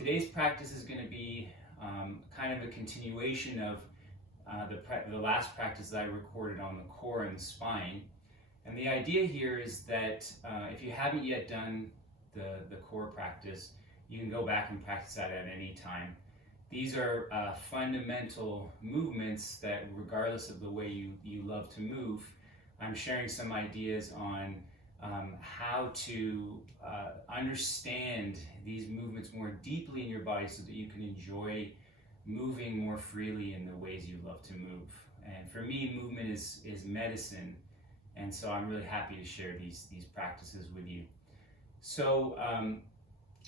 Today's practice is going to be kind of a continuation of the last practice that I recorded on the core and the spine. And the idea here is that if you haven't yet done the core practice, you can go back and practice that at any time. These are fundamental movements that, regardless of the way you love to move, I'm sharing some ideas on how to understand these movements more deeply in your body so that you can enjoy moving more freely in the ways you love to move. And for me, movement is medicine, and so I'm really happy to share these practices with you. So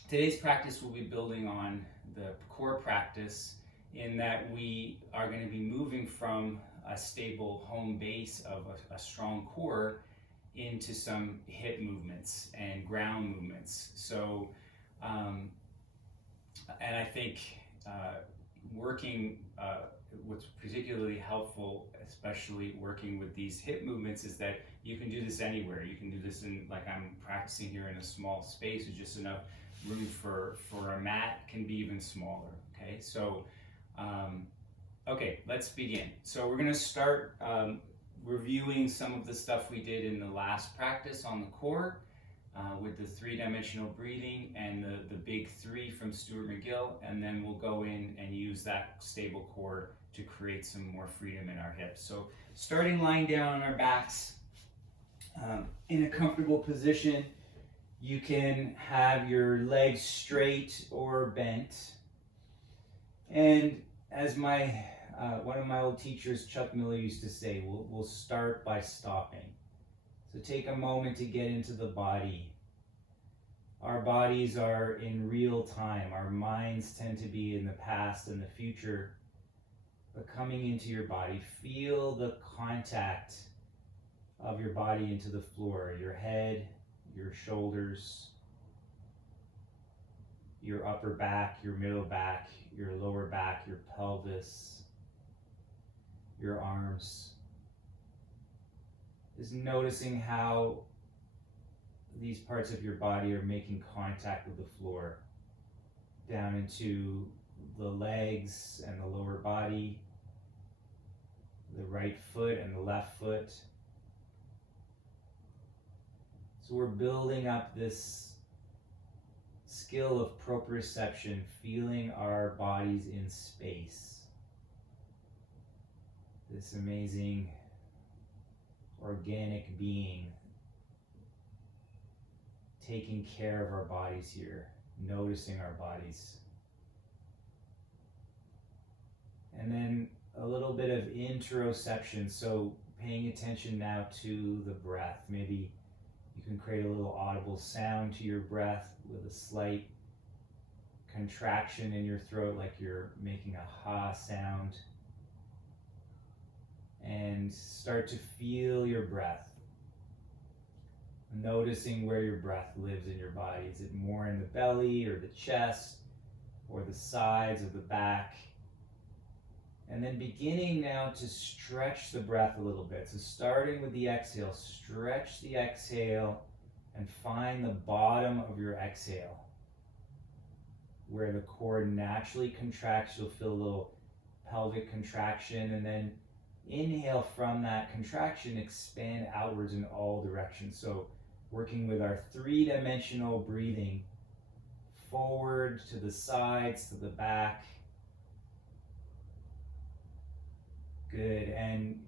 today's practice will be building on the core practice, in that we are going to be moving from a stable home base of a strong core into some hip movements and ground movements. So, and I think working, what's particularly helpful, especially working with these hip movements, is that you can do this anywhere. You can do this in, like I'm practicing here, in a small space with just enough room for a mat. Can be even smaller. Okay, so okay, let's begin. So we're going to start reviewing some of the stuff we did in the last practice on the core with the three-dimensional breathing and the big three from Stuart McGill, and then we'll go in and use that stable core to create some more freedom in our hips. So starting lying down on our backs in a comfortable position. You can have your legs straight or bent. And as my one of my old teachers, Chuck Miller, used to say, we'll start by stopping. So take a moment to get into the body. Our bodies are in real time. Our minds tend to be in the past and the future. But coming into your body, feel the contact of your body into the floor, your head, your shoulders, your upper back, your middle back, your lower back, your pelvis, your arms. Just noticing how these parts of your body are making contact with the floor, down into the legs and the lower body, the right foot and the left foot. So we're building up this skill of proprioception, feeling our bodies in space. This amazing organic being taking care of our bodies here, noticing our bodies. And then a little bit of interoception, so paying attention now to the breath. Maybe you can create a little audible sound to your breath with a slight contraction in your throat, like you're making a ha sound. And start to feel your breath. Noticing where your breath lives in your body. Is it more in the belly or the chest or the sides of the back? And then beginning now to stretch the breath a little bit. So starting with the exhale, stretch the exhale and find the bottom of your exhale. Where the core naturally contracts, you'll feel a little pelvic contraction, and then inhale from that contraction, expand outwards in all directions. So working with our three-dimensional breathing, forward, to the sides, to the back. Good. And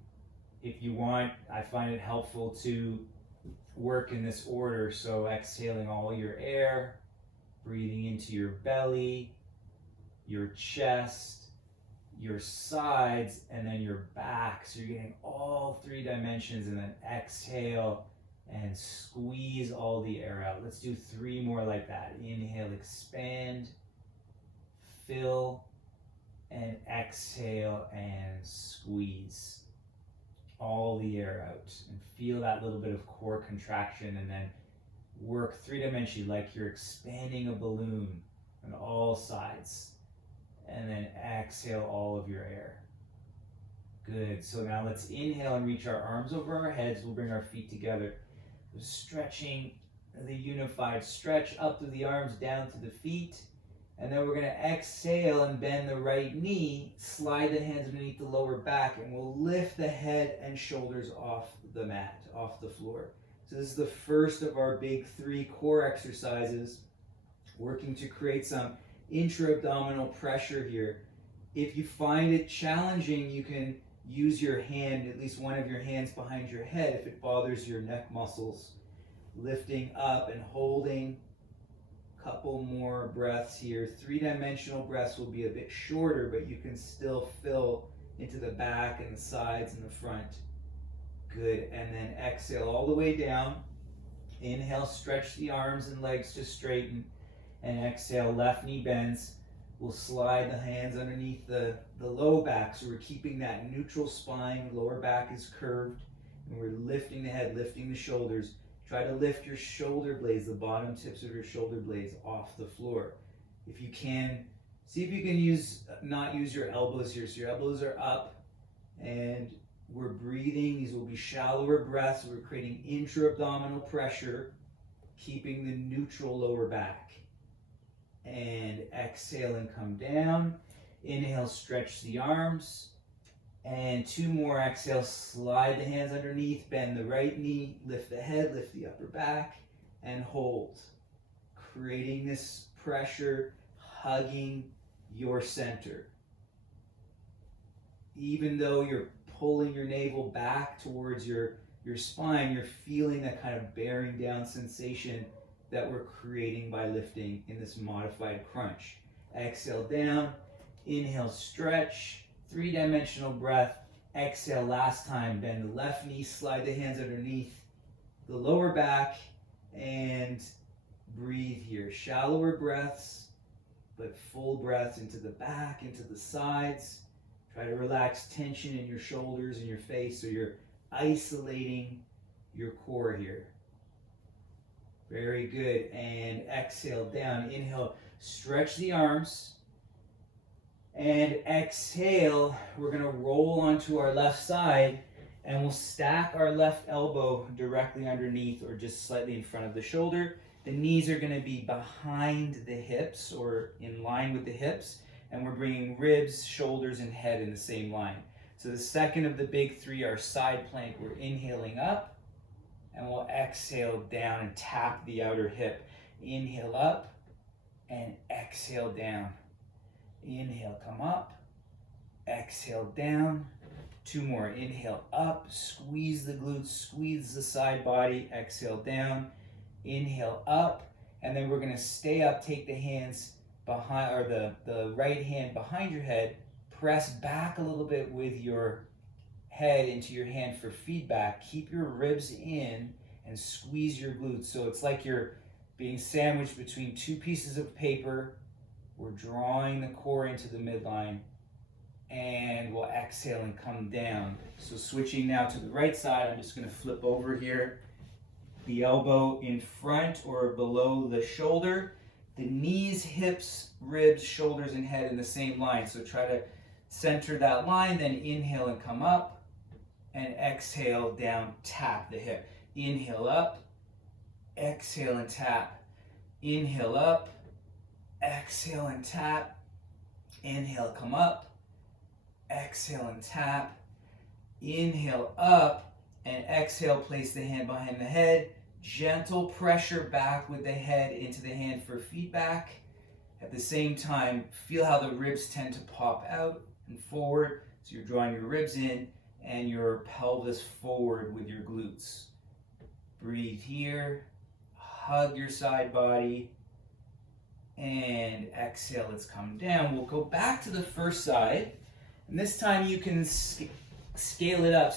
if you want, I find it helpful to work in this order. So exhaling all your air, breathing into your belly, your chest, your sides, and then your back. So you're getting all three dimensions, and then exhale and squeeze all the air out. Let's do three more like that. Inhale, expand, fill, and exhale and squeeze all the air out. And feel that little bit of core contraction, and then work three-dimensionally like you're expanding a balloon on all sides. And then exhale all of your air. Good. So now let's inhale and reach our arms over our heads. We'll bring our feet together. Stretching the unified stretch up through the arms, down to the feet. And then we're going to exhale and bend the right knee, slide the hands underneath the lower back, and we'll lift the head and shoulders off the mat, off the floor. So this is the first of our big 3 core exercises, working to create some intra-abdominal pressure here. If you find it challenging, you can use your hand, at least one of your hands behind your head if it bothers your neck muscles. Lifting up and holding. Couple more breaths here. 3-dimensional breaths will be a bit shorter, but you can still fill into the back and the sides and the front. Good. And then exhale all the way down. Inhale, stretch the arms and legs to straighten. And exhale, left knee bends. We'll slide the hands underneath the low back, so we're keeping that neutral spine. Lower back is curved. And we're lifting the head, lifting the shoulders. Try to lift your shoulder blades, the bottom tips of your shoulder blades off the floor. If you can, see if you can not use your elbows here. So your elbows are up and we're breathing. These will be shallower breaths. We're creating intra-abdominal pressure, keeping the neutral lower back. And exhale and come down. Inhale, stretch the arms. And 2 more. Exhale, slide the hands underneath, bend the right knee, lift the head, lift the upper back, and hold. Creating this pressure, hugging your center. Even though you're pulling your navel back towards your spine, you're feeling that kind of bearing down sensation that we're creating by lifting in this modified crunch. Exhale down, inhale, stretch. 3-dimensional breath. Exhale last time. Bend the left knee, slide the hands underneath the lower back, and breathe here. Shallower breaths, but full breaths into the back, into the sides. Try to relax tension in your shoulders and your face so you're isolating your core here. Very good. And exhale down. Inhale, stretch the arms. And exhale, we're going to roll onto our left side and we'll stack our left elbow directly underneath or just slightly in front of the shoulder. The knees are going to be behind the hips or in line with the hips, and we're bringing ribs, shoulders, and head in the same line. So the second of the big 3, our side plank, we're inhaling up and we'll exhale down and tap the outer hip. Inhale up and exhale down. Inhale, come up, exhale down. 2 more. Inhale up, squeeze the glutes, squeeze the side body, exhale down. Inhale up, and then we're going to stay up, take the hands behind, or the right hand behind your head, press back a little bit with your head into your hand for feedback. Keep your ribs in and squeeze your glutes. So it's like you're being sandwiched between 2 pieces of paper. We're drawing the core into the midline, and we'll exhale and come down. So switching now to the right side, I'm just going to flip over here. The elbow in front or below the shoulder. The knees, hips, ribs, shoulders, and head in the same line. So try to center that line, then inhale and come up, and exhale down, tap the hip. Inhale up, exhale and tap. Inhale up, exhale and tap. Inhale, come up. Exhale and tap. Inhale up and exhale, place the hand behind the head. Gentle pressure back with the head into the hand for feedback. At the same time, feel how the ribs tend to pop out and forward. So you're drawing your ribs in and your pelvis forward with your glutes. Breathe here. Hug your side body. And exhale, let's come down. We'll go back to the first side. And this time you can scale it up,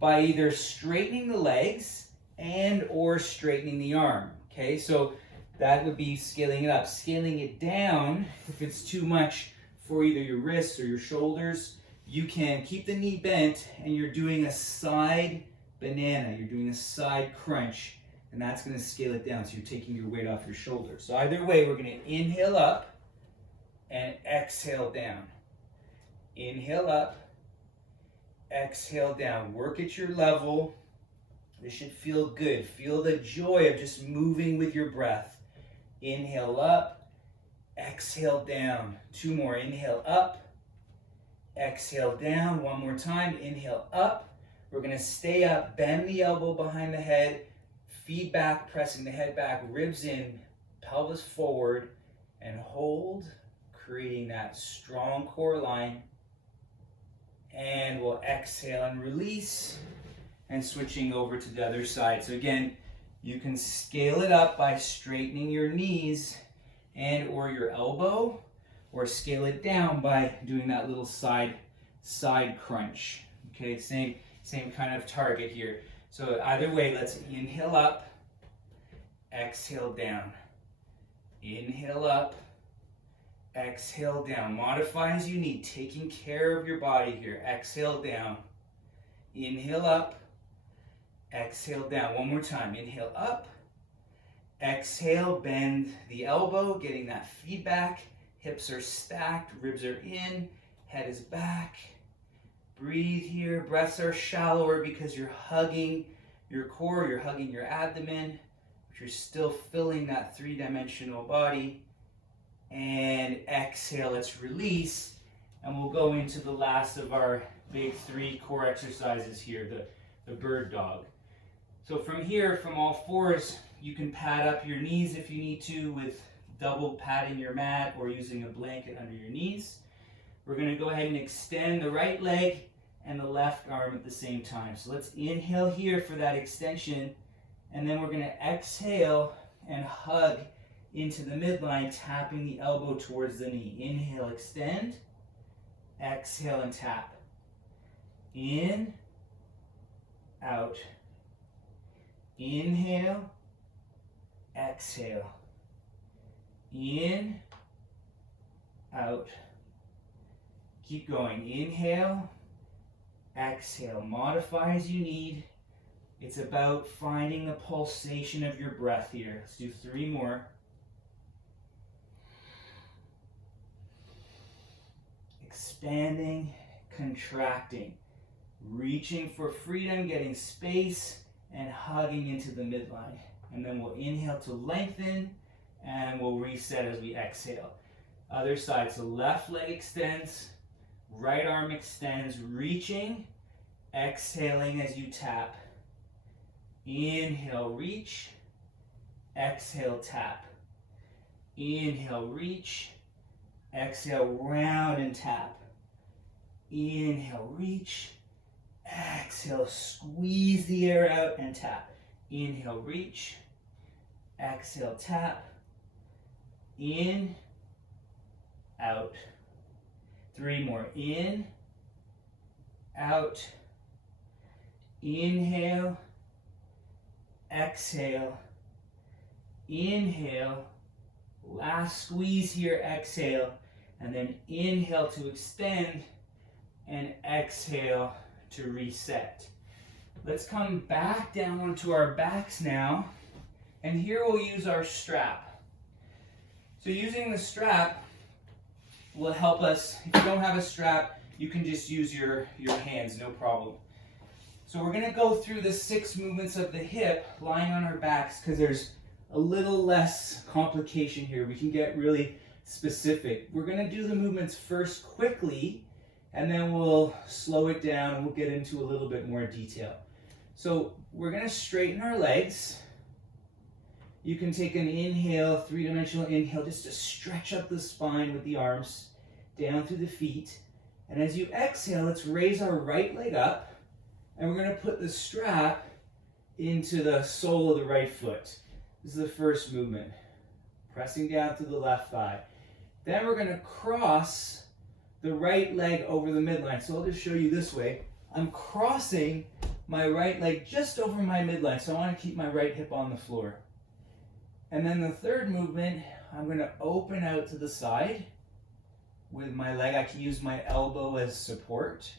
by either straightening the legs and or straightening the arm. Okay, so that would be scaling it up. Scaling it down, if it's too much for either your wrists or your shoulders, you can keep the knee bent and you're doing a side banana. You're doing a side crunch. And that's going to scale it down, so you're taking your weight off your shoulders. So either way, we're going to inhale up and exhale down. Inhale up, exhale down. Work at your level. This should feel good. Feel the joy of just moving with your breath. Inhale up, exhale down. 2 more, inhale up, exhale down. 1 more time, inhale up. We're gonna stay up, bend the elbow behind the head, feet back, pressing the head back, ribs in, pelvis forward, and hold, creating that strong core line. And we'll exhale and release, and switching over to the other side. So again, you can scale it up by straightening your knees and or your elbow, or scale it down by doing that little side crunch. Okay, same kind of target here. So either way, let's inhale up, exhale down. Inhale up, exhale down. Modify as you need, taking care of your body here. Exhale down. Inhale up, exhale down. 1 more time. Inhale up, exhale, bend the elbow, getting that feedback. Hips are stacked, ribs are in, head is back. Breathe here. Breaths are shallower because you're hugging your core, you're hugging your abdomen, but you're still filling that 3-dimensional body. And exhale, let's release, and we'll go into the last of our big 3 core exercises here, the bird dog. So from here, from all fours, you can pad up your knees if you need to with double padding your mat or using a blanket under your knees. We're going to go ahead and extend the right leg and the left arm at the same time. So let's inhale here for that extension, and then we're going to exhale and hug into the midline, tapping the elbow towards the knee. Inhale, extend. Exhale and tap. In, out. Inhale, exhale. In, out. Keep going. Inhale, exhale. Modify as you need. It's about finding the pulsation of your breath here. Let's do 3 more. Expanding, contracting, reaching for freedom, getting space, and hugging into the midline. And then we'll inhale to lengthen, and we'll reset as we exhale. Other side, so left leg extends, right arm extends, reaching, exhaling as you tap. Inhale, reach, exhale, tap. Inhale, reach, exhale, round and tap. Inhale, reach, exhale, squeeze the air out and tap. Inhale, reach, exhale, tap. In, out. 3 more. In, out. Inhale, exhale. Inhale. Last squeeze here, exhale. And then inhale to extend, and exhale to reset. Let's come back down onto our backs now. And here we'll use our strap. So using the strap will help us. If you don't have a strap, you can just use your hands, no problem. So we're going to go through the 6 movements of the hip lying on our backs because there's a little less complication here. We can get really specific. We're going to do the movements first quickly, and then we'll slow it down and we'll get into a little bit more detail. So we're going to straighten our legs. You can take an inhale, 3-dimensional inhale, just to stretch up the spine with the arms down through the feet. And as you exhale, let's raise our right leg up, and we're going to put the strap into the sole of the right foot. This is the first movement. Pressing down through the left thigh. Then we're going to cross the right leg over the midline. So I'll just show you this way. I'm crossing my right leg just over my midline, so I want to keep my right hip on the floor. And then the third movement, I'm going to open out to the side with my leg. I can use my elbow as support.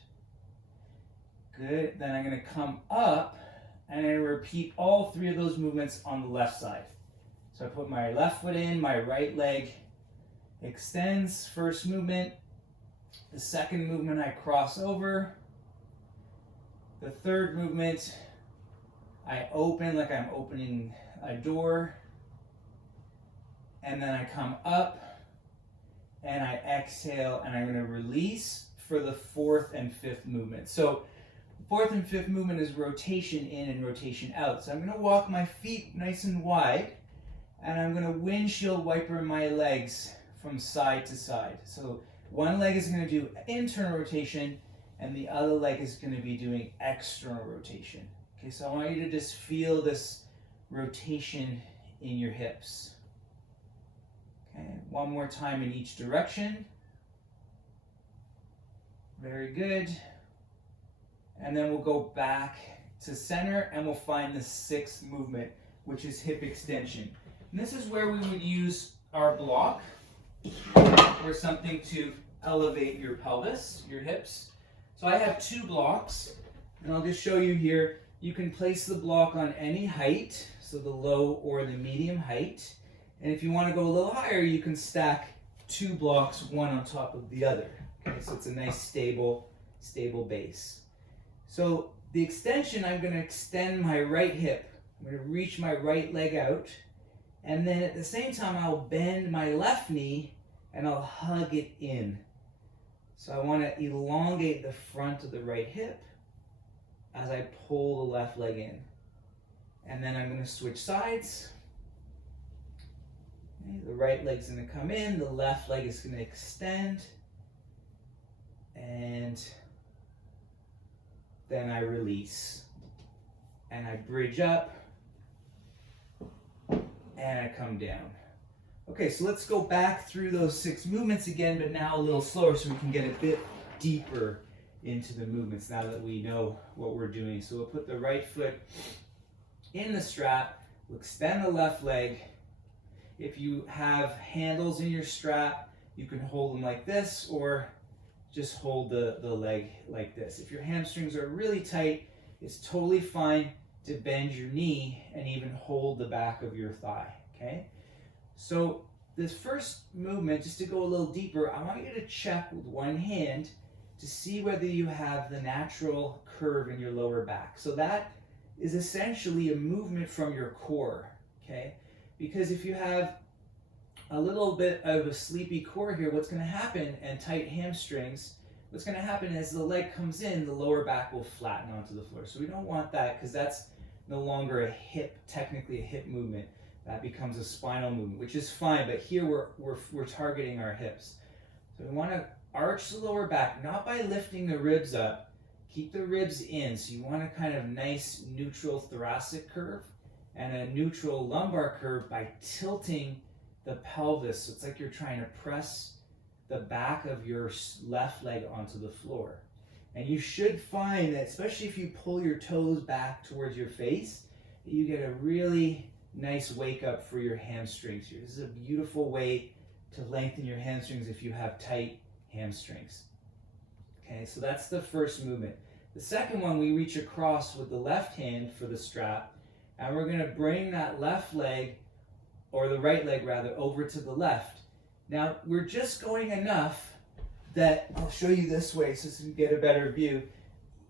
Good. Then I'm going to come up and then repeat all 3 of those movements on the left side. So I put my left foot in, my right leg extends, first movement. The second movement, I cross over. The third movement, I open like I'm opening a door. And then I come up and I exhale, and I'm going to release for the fourth and fifth movement. So fourth and fifth movement is rotation in and rotation out. So I'm going to walk my feet nice and wide, and I'm going to windshield wiper my legs from side to side. So one leg is going to do internal rotation, and the other leg is going to be doing external rotation. Okay, so I want you to just feel this rotation in your hips. Okay, one more time in each direction. Very good. And then we'll go back to center, and we'll find the sixth movement, which is hip extension. And this is where we would use our block or something to elevate your pelvis, your hips. So I have two blocks, and I'll just show you here. You can place the block on any height, so the low or the medium height. And if you want to go a little higher, you can stack two blocks, one on top of the other. Okay, so it's a nice stable base. So the extension, I'm going to extend my right hip. I'm going to reach my right leg out. And then at the same time, I'll bend my left knee and I'll hug it in. So I want to elongate the front of the right hip as I pull the left leg in. And then I'm going to switch sides. Okay, the right leg's going to come in, the left leg is going to extend. And then I release. And I bridge up. And I come down. Okay, so let's go back through those 6 movements again, but now a little slower so we can get a bit deeper into the movements now that we know what we're doing. So we'll put the right foot in the strap, we'll extend the left leg. If you have handles in your strap, you can hold them like this or just hold the leg like this. If your hamstrings are really tight, it's totally fine to bend your knee and even hold the back of your thigh, okay? So this first movement, just to go a little deeper, I want you to check with one hand to see whether you have the natural curve in your lower back. So that is essentially a movement from your core, okay? Because if you have a little bit of a sleepy core here, what's going to happen, and tight hamstrings, what's going to happen is the leg comes in, the lower back will flatten onto the floor. So we don't want that because that's no longer a hip, technically a hip movement. That becomes a spinal movement, which is fine, but here we're targeting our hips. So we want to arch the lower back, not by lifting the ribs up. Keep the ribs in. So you want a kind of nice neutral thoracic curve and a neutral lumbar curve by tilting the pelvis. So it's like you're trying to press the back of your left leg onto the floor. And you should find that, especially if you pull your toes back towards your face, that you get a really nice wake up for your hamstrings here. This is a beautiful way to lengthen your hamstrings if you have tight hamstrings. Okay, so that's the first movement. The second one, we reach across with the left hand for the strap, and we're going to bring that left leg, or the right leg rather, over to the left. Now, we're just going enough that, I'll show you this way so you can get a better view.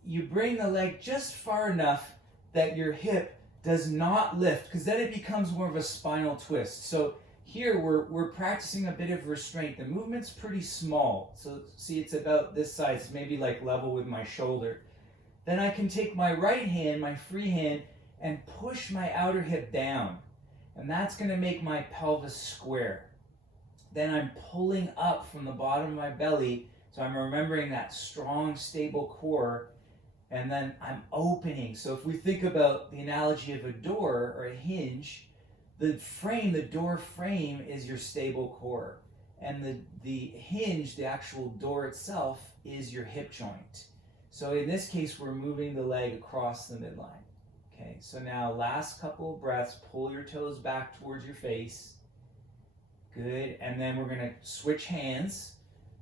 You bring the leg just far enough that your hip does not lift, because then it becomes more of a spinal twist. So here we're practicing a bit of restraint. The movement's pretty small. So see, it's about this size, maybe like level with my shoulder. Then I can take my right hand, my free hand, and push my outer hip down. And that's going to make my pelvis square. Then I'm pulling up from the bottom of my belly, so I'm remembering that strong, stable core, and then I'm opening. So if we think about the analogy of a door or a hinge, the door frame is your stable core, and the hinge, the actual door itself, is your hip joint. So in this case, we're moving the leg across the midline. Okay, so now last couple of breaths, pull your toes back towards your face. Good, and then we're gonna switch hands.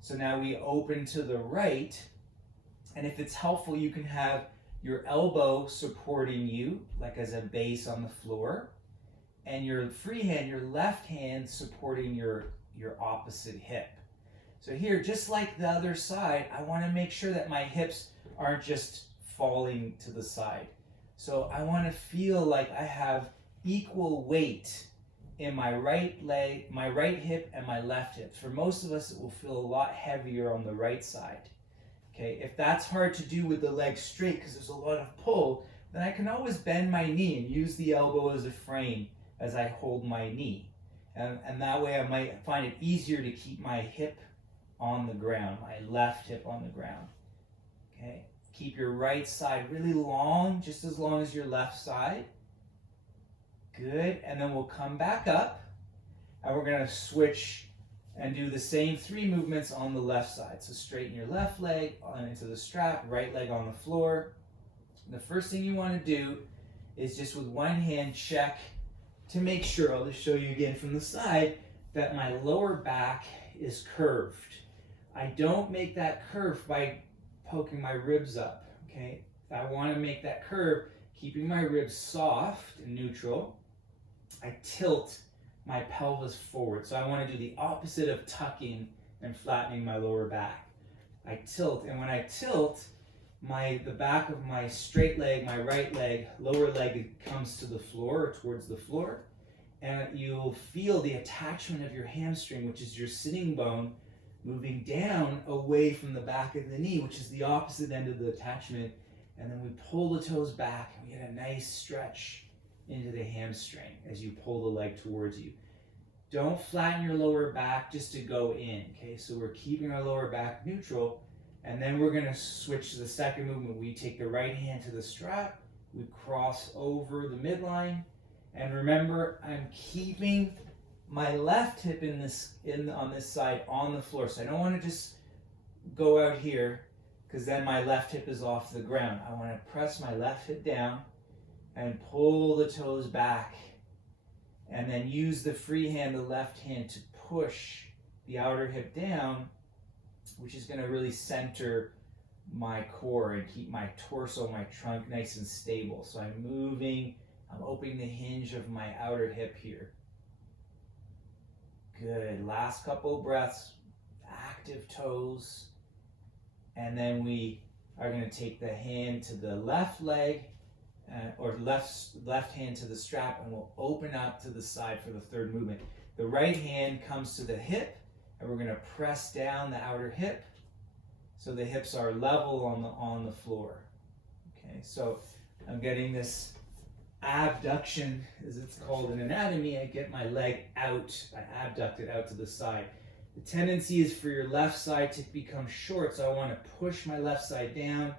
So now we open to the right, and if it's helpful, you can have your elbow supporting you, like as a base on the floor, and your free hand, your left hand, supporting your opposite hip. So here, just like the other side, I wanna make sure that my hips aren't just falling to the side. So I wanna feel like I have equal weight in my right leg, my right hip and my left hip. For most of us, it will feel a lot heavier on the right side. Okay, if that's hard to do with the leg straight because there's a lot of pull, then I can always bend my knee and use the elbow as a frame as I hold my knee. And that way I might find it easier to keep my hip on the ground, my left hip on the ground. Okay, keep your right side really long, just as long as your left side. Good, and then we'll come back up and we're gonna switch and do the same 3 movements on the left side. So straighten your left leg on into the strap, right leg on the floor. The first thing you wanna do is just with one hand check to make sure, I'll just show you again from the side, that my lower back is curved. I don't make that curve by poking my ribs up, okay? If I wanna make that curve, keeping my ribs soft and neutral, I tilt my pelvis forward. So I want to do the opposite of tucking and flattening my lower back. I tilt, and when I tilt, the back of my straight leg, my right leg, lower leg comes to the floor or towards the floor, and you'll feel the attachment of your hamstring, which is your sitting bone, moving down away from the back of the knee, which is the opposite end of the attachment, and then we pull the toes back and we get a nice stretch into the hamstring as you pull the leg towards you. Don't flatten your lower back just to go in, okay? So we're keeping our lower back neutral, and then we're gonna switch to the second movement. We take the right hand to the strap, we cross over the midline, and remember, I'm keeping my left hip on this side on the floor. So I don't wanna just go out here, because then my left hip is off the ground. I wanna press my left hip down, and pull the toes back, and then use the free hand, the left hand, to push the outer hip down, which is going to really center my core and keep my torso, my trunk nice and stable. So I'm moving, I'm opening the hinge of my outer hip here. Good, last couple of breaths, active toes, and then we are going to take the hand to the left leg, or left hand to the strap, and we'll open up to the side for the third movement. The right hand comes to the hip, and we're going to press down the outer hip so the hips are level on the floor. Okay, so I'm getting this abduction, as it's called in anatomy. I get my leg out, I abduct it out to the side. The tendency is for your left side to become short, so I want to push my left side down,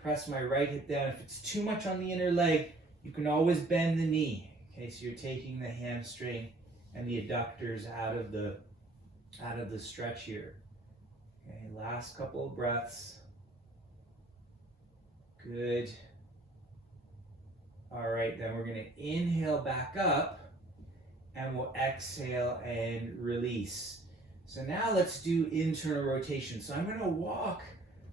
press my right hip down. If it's too much on the inner leg, you can always bend the knee. Okay, so you're taking the hamstring and the adductors out of the stretch here. Okay, last couple of breaths. Good. All right, then we're going to inhale back up, and we'll exhale and release. So now let's do internal rotation. So I'm going to walk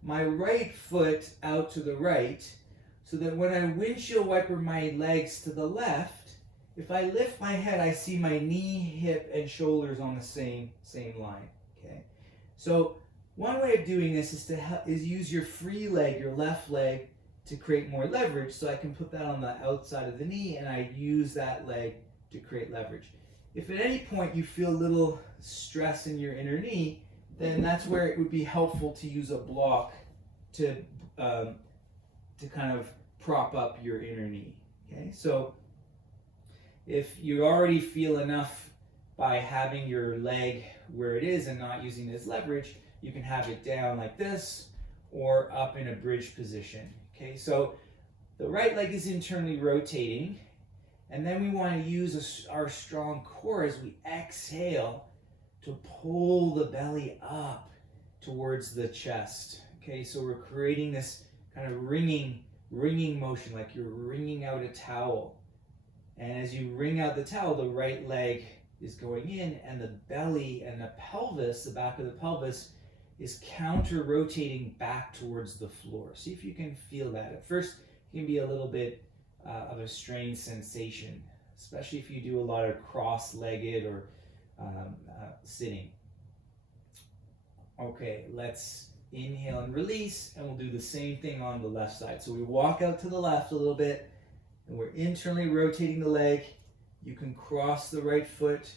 my right foot out to the right, so that when I windshield wiper my legs to the left, if I lift my head, I see my knee, hip, and shoulders on the same line. Okay. So one way of doing this is use your free leg, your left leg, to create more leverage. So I can put that on the outside of the knee, and I use that leg to create leverage. If at any point you feel a little stress in your inner knee, then that's where it would be helpful to use a block to kind of prop up your inner knee. Okay, so if you already feel enough by having your leg where it is and not using it as leverage, you can have it down like this or up in a bridge position. Okay, so the right leg is internally rotating, and then we want to use our strong core as we exhale to pull the belly up towards the chest. Okay, so we're creating this kind of wringing motion, like you're wringing out a towel. And as you wring out the towel, the right leg is going in, and the belly and the pelvis, the back of the pelvis, is counter rotating back towards the floor. See if you can feel that. At first, it can be a little bit of a strange sensation, especially if you do a lot of cross-legged or sitting. Okay, let's inhale and release, and we'll do the same thing on the left side. So we walk out to the left a little bit, and we're internally rotating the leg. You can cross the right foot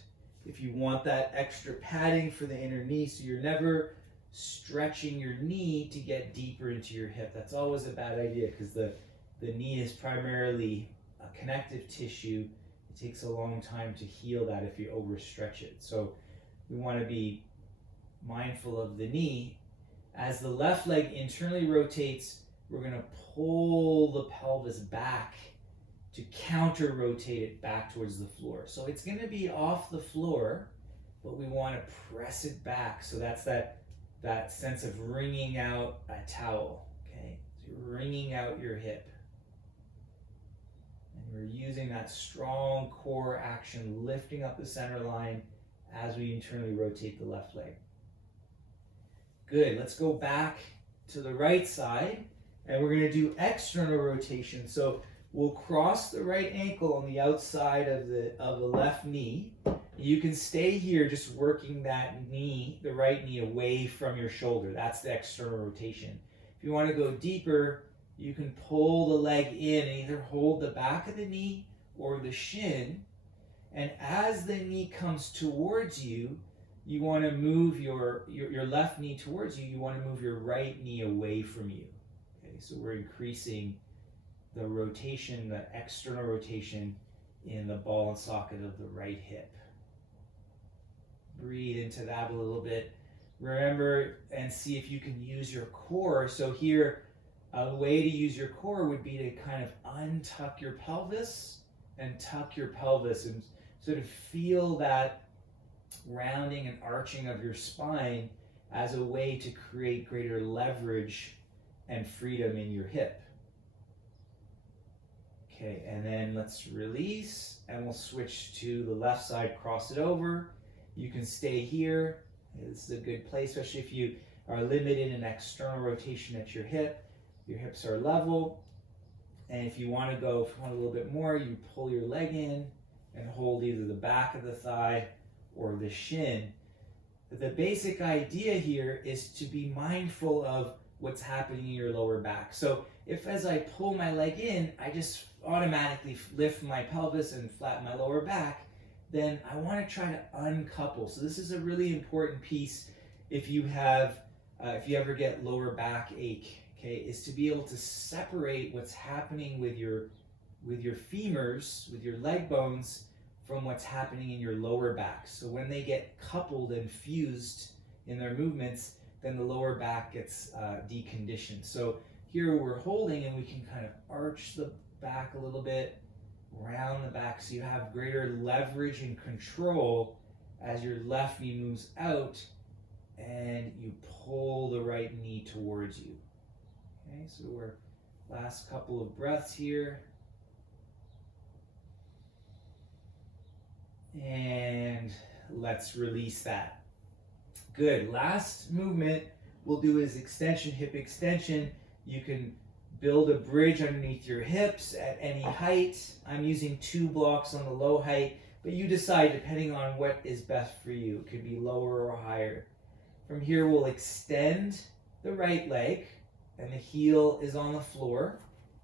if you want that extra padding for the inner knee, so you're never stretching your knee to get deeper into your hip. That's always a bad idea because the knee is primarily a connective tissue. It takes a long time to heal that if you overstretch it. So we want to be mindful of the knee. As the left leg internally rotates, we're going to pull the pelvis back to counter rotate it back towards the floor. So it's going to be off the floor, but we want to press it back. So that's that sense of wringing out a towel. Okay, so you're wringing out your hip. And we're using that strong core action, lifting up the center line as we internally rotate the left leg. Good, let's go back to the right side, and we're going to do external rotation. So we'll cross the right ankle on the outside of the left knee. You can stay here just working that knee, the right knee, away from your shoulder. That's the external rotation. If you want to go deeper, you can pull the leg in and either hold the back of the knee or the shin. And as the knee comes towards you, you want to move your left knee towards you. You want to move your right knee away from you. Okay, so we're increasing the rotation, the external rotation in the ball and socket of the right hip. Breathe into that a little bit. Remember and see if you can use your core. So here, a way to use your core would be to kind of untuck your pelvis and tuck your pelvis and sort of feel that rounding and arching of your spine as a way to create greater leverage and freedom in your hip. Okay, and then let's release, and we'll switch to the left side, cross it over. You can stay here. This is a good place, especially if you are limited in external rotation at your hip. Your hips are level. And if you want to go, if you want a little bit more, you pull your leg in and hold either the back of the thigh or the shin. But the basic idea here is to be mindful of what's happening in your lower back. So if as I pull my leg in, I just automatically lift my pelvis and flatten my lower back, then I want to try to uncouple. So this is a really important piece if you have, if you ever get lower back ache, okay, is to be able to separate what's happening with your femurs, with your leg bones, from what's happening in your lower back. So when they get coupled and fused in their movements, then the lower back gets deconditioned. So here we're holding and we can kind of arch the back a little bit, round the back, so you have greater leverage and control as your left knee moves out and you pull the right knee towards you. Okay, so we're last couple of breaths here. And let's release that. Good. Last movement we'll do is extension, hip extension. You can build a bridge underneath your hips at any height. I'm using 2 blocks on the low height, but you decide depending on what is best for you. It could be lower or higher. From here we'll extend the right leg and the heel is on the floor,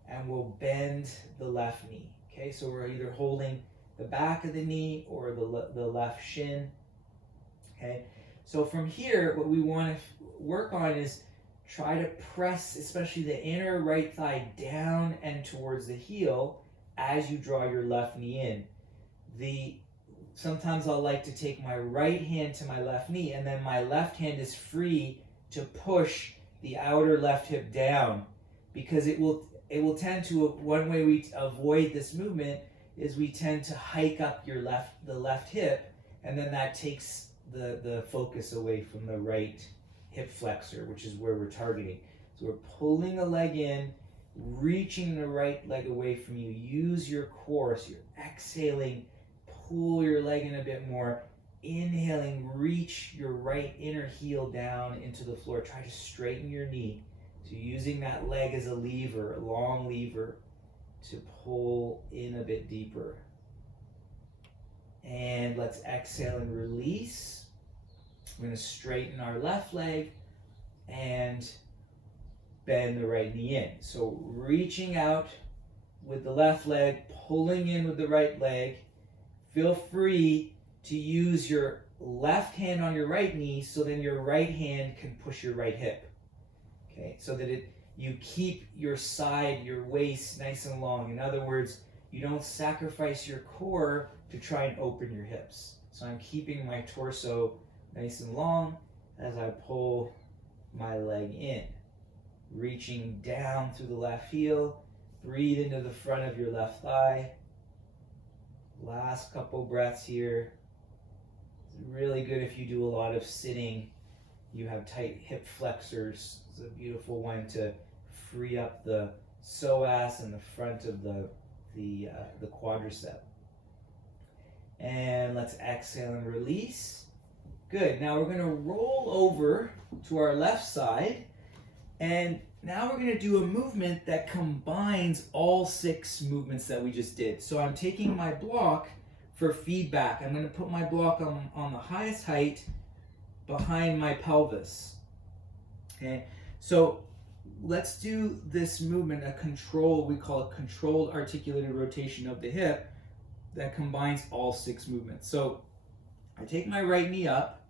and we'll bend the left knee. Okay, so we're either holding the back of the knee or the left shin. Okay, so from here what we want to work on is try to press especially the inner right thigh down and towards the heel as you draw your left knee in. Sometimes I'll like to take my right hand to my left knee, and then my left hand is free to push the outer left hip down, because it will tend to, one way we avoid this movement is we tend to hike up the left hip, and then that takes the focus away from the right hip flexor, which is where we're targeting. So we're pulling the leg in, reaching the right leg away from you. Use your core. So you're exhaling, pull your leg in a bit more. Inhaling, reach your right inner heel down into the floor. Try to straighten your knee. So using that leg as a lever, a long lever, to pull in a bit deeper. And let's exhale and release. We're going to straighten our left leg and bend the right knee in. So reaching out with the left leg, pulling in with the right leg, feel free to use your left hand on your right knee so then your right hand can push your right hip. Okay, so that you keep your side, your waist nice and long. In other words, you don't sacrifice your core to try and open your hips. So I'm keeping my torso nice and long as I pull my leg in. Reaching down through the left heel. Breathe into the front of your left thigh. Last couple breaths here. It's really good if you do a lot of sitting. You have tight hip flexors. It's a beautiful one to free up the psoas and the front of the quadricep. And let's exhale and release. Good. Now we're going to roll over to our left side. And now we're going to do a movement that combines all 6 movements that we just did. So I'm taking my block for feedback. I'm going to put my block on the highest height behind my pelvis. Okay. So let's do this movement, we call it controlled articulated rotation of the hip that combines all 6 movements. So I take my right knee up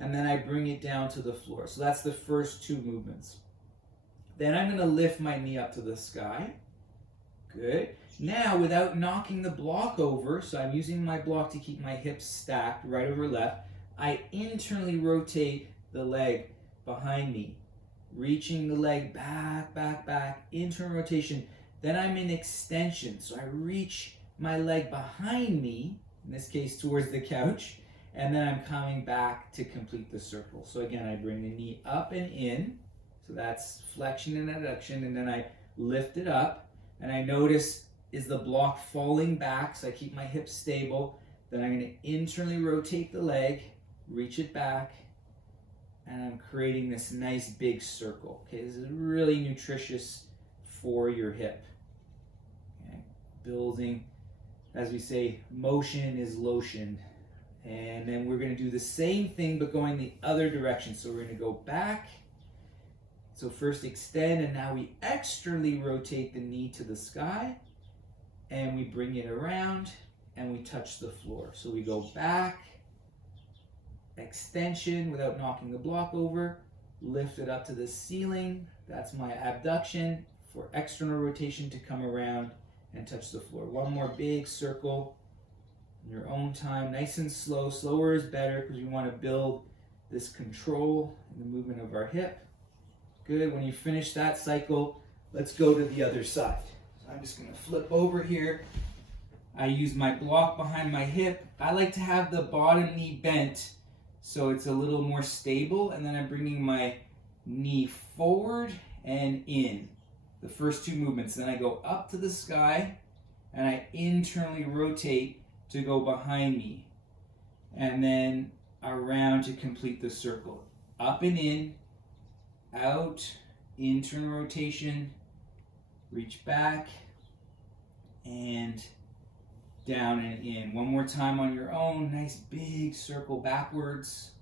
and then I bring it down to the floor. So that's the first 2 movements. Then I'm going to lift my knee up to the sky. Good. Now, without knocking the block over, so I'm using my block to keep my hips stacked right over left, I internally rotate the leg behind me, reaching the leg back, back, back, internal rotation. Then I'm in extension. So I reach my leg behind me, in this case towards the couch, and then I'm coming back to complete the circle. So again, I bring the knee up and in. So that's flexion and adduction, and then I lift it up, and I notice, is the block falling back? So I keep my hips stable. Then I'm going to internally rotate the leg, reach it back, and I'm creating this nice big circle. Okay, this is really nutritious for your hip. Okay. Building, as we say, motion is lotion. And then we're going to do the same thing, but going the other direction. So we're going to go back. So first extend, and now we externally rotate the knee to the sky, and we bring it around, and we touch the floor. So we go back, extension without knocking the block over, lift it up to the ceiling. That's my abduction for external rotation to come around and touch the floor. One more big circle in your own time, nice and slow. Slower is better because we want to build this control in the movement of our hip. Good. When you finish that cycle, let's go to the other side. So I'm just going to flip over here. I use my block behind my hip. I like to have the bottom knee bent so it's a little more stable, and then I'm bringing my knee forward and in. The first 2 movements. Then I go up to the sky, and I internally rotate to go behind me, and then around to complete the circle. Up and in, out, internal rotation, reach back, and down and in. One more time on your own. Nice big circle backwards.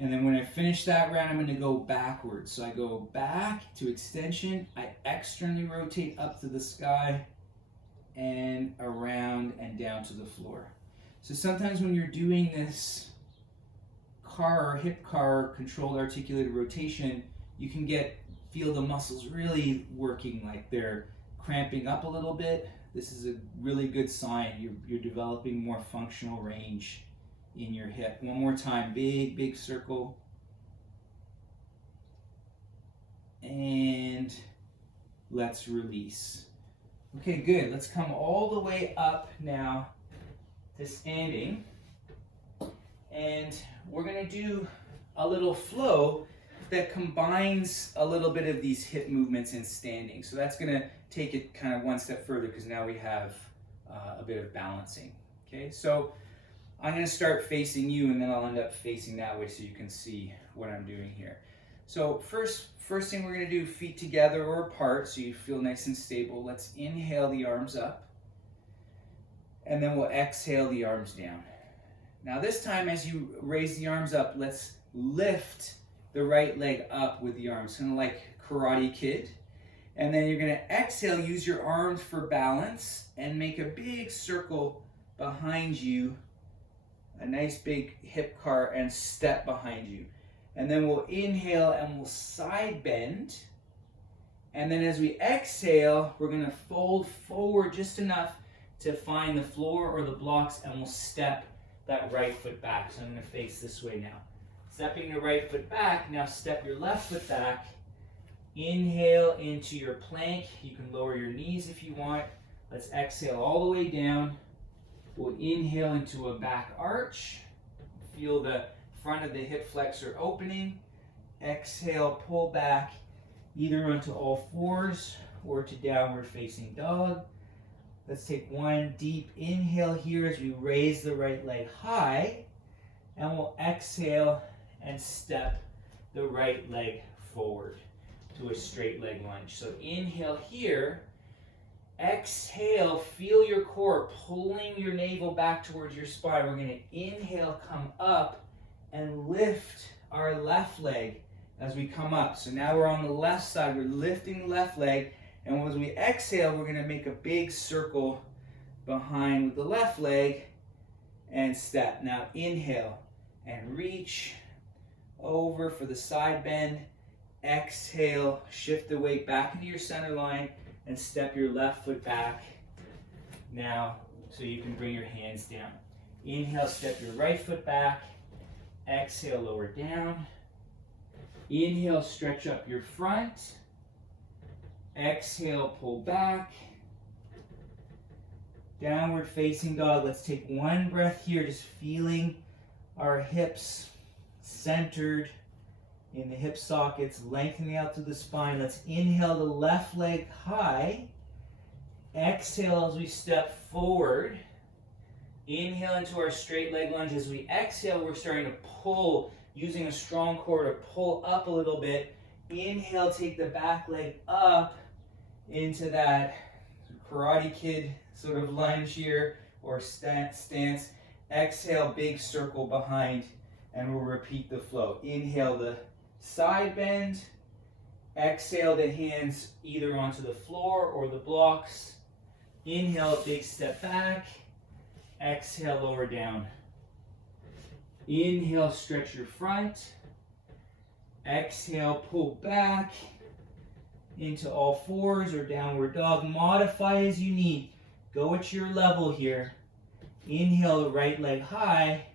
And then when I finish that round, I'm going to go backwards. So I go back to extension. I externally rotate up to the sky and around and down to the floor. So sometimes when you're doing this hip car controlled articulated rotation, you can feel the muscles really working, like they're cramping up a little bit. This is a really good sign. You're developing more functional range in your hip. One more time, big circle. And let's release. Okay, good. Let's come all the way up now to standing. And we're going to do a little flow that combines a little bit of these hip movements in standing. So that's going to take it kind of one step further because now we have a bit of balancing. Okay, so I'm going to start facing you, and then I'll end up facing that way so you can see what I'm doing here. So first thing we're going to do, feet together or apart so you feel nice and stable. Let's inhale the arms up, and then we'll exhale the arms down. Now this time, as you raise the arms up, let's lift the right leg up with the arms, kind of like Karate Kid. And then you're going to exhale, use your arms for balance, and make a big circle behind you, a nice big hip car, and step behind you. And then we'll inhale and we'll side bend. And then as we exhale, we're going to fold forward just enough to find the floor or the blocks, and we'll step that right foot back. So I'm going to face this way now. Stepping the right foot back, now step your left foot back. Inhale into your plank. You can lower your knees if you want. Let's exhale all the way down. We'll inhale into a back arch. Feel the front of the hip flexor opening. Exhale, pull back either onto all fours or to downward facing dog. Let's take one deep inhale here as we raise the right leg high, and we'll exhale and step the right leg forward to a straight leg lunge. So inhale here, exhale, feel your core pulling your navel back towards your spine. We're going to inhale, come up, and lift our left leg as we come up. So now we're on the left side, we're lifting the left leg, and as we exhale, we're going to make a big circle behind with the left leg and step. Now inhale and reach over for the side bend. Exhale, shift the weight back into your center line and step your left foot back now so you can bring your hands down. Inhale, step your right foot back. Exhale, lower down. Inhale, stretch up your front. Exhale, pull back. Downward facing dog. Let's take one breath here, just feeling our hips centered in the hip sockets, lengthening out through the spine. Let's inhale the left leg high. Exhale as we step forward. Inhale into our straight leg lunge. As we exhale, we're starting to pull, using a strong core to pull up a little bit. Inhale, take the back leg up into that Karate Kid sort of lunge here, or stance. Exhale, big circle behind, and we'll repeat the flow. Inhale the side bend. Exhale the hands either onto the floor or the blocks. Inhale, big step back. Exhale, lower down. Inhale, stretch your front. Exhale, pull back into all fours or downward dog. Modify as you need. Go at your level here. Inhale, the right leg high.